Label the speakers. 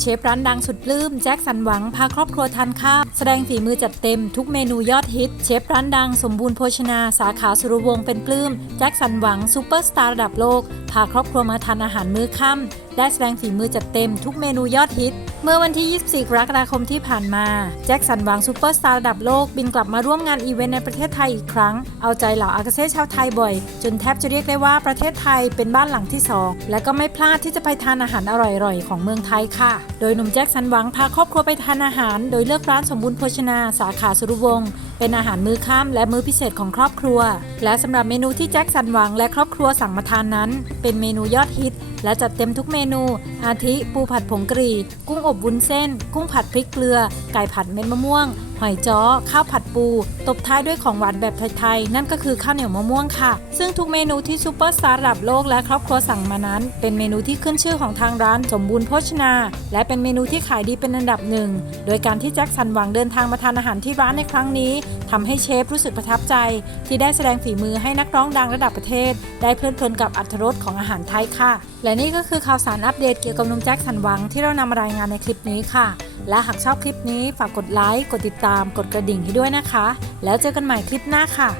Speaker 1: เชฟร้านดังสุดปลื้มแจ็คสันหวังพาครอบครัวทานข้าวแสดงฝีมือจัดเต็มทุกเมนูยอดฮิต เชฟร้านดังสมบูรณ์โภชนา สาขาสุรวงศ์เป็นปลื้มแจ็คสันหวังซูเปอร์สตาร์ระดับโลก พาครอบครัวมาทานอาหารมื้อค่ำได้แสดงฝีมือจัดเต็มทุกเมนูยอดฮิต เมื่อวันที่ 24 กรกฎาคมที่ผ่านมา แจ็คสันหวังซูเปอร์สตาร์ระดับโลกบินกลับมาร่วมงานอีเวนต์ในประเทศไทยอีกครั้ง เอาใจเหล่าอากาเซ่ชาวไทยบ่อย จนแทบจะเรียกได้ว่าประเทศไทยเป็นบ้านหลังที่ 2 และก็ไม่พลาดที่จะไปทานอาหารอร่อยๆ ของเมืองไทยค่ะ โดยหนุ่มแจ็คสันหวังพาครอบครัวไปทานอาหาร โดยเลือกร้านสมบูรณ์โภชนา สาขาสุรวงศ์เป็นอาหารมื้อค่ำและมื้อพิเศษของครอบครัว และสำหรับเมนูที่แจ็คสันหวังและครอบครัวสั่งมาทานนั้น เป็นเมนูยอดฮิต และจัดเต็มทุกเมนู อาทิ ปูผัดผงกะหรี่ กุ้งอบวุ้นเส้น กุ้งผัดพริกเกลือ ไก่ผัดเม็ดมะม่วง หอยจ้อ ข้าวผัดปู ตบท้ายด้วยของหวานแบบไทยๆ นั่นก็คือข้าวเหนียวมะม่วงค่ะ ซึ่งทุกเมนูที่ซูเปอร์สตาร์ระดับโลกและครอบครัวสั่งมานั้น เป็นเมนูที่ขึ้นชื่อของทางร้านสมบูรณ์โภชนา และเป็นเมนูที่ขายดีเป็นอันดับหนึ่ง โดยการที่แจ็คสันหวังเดินทางมาทานอาหารที่ร้านในครั้งนี้ทำให้เชฟรู้สึกประทับใจ ที่ได้แสดงฝีมือให้นักร้องดังระดับประเทศ ได้เพลิดเพลินกับอรรถรสของอาหารไทยค่ะ และนี่ก็คือข่าวสารอัปเดตเกี่ยวกับนุ่มแจ็คสันหวังที่เรานำมารายงานในคลิปนี้ค่ะ และหากชอบคลิปนี้ฝากกดไลค์ กดติดตาม กดกระดิ่งให้ด้วยนะคะ แล้วเจอกันใหม่คลิปหน้าค่ะ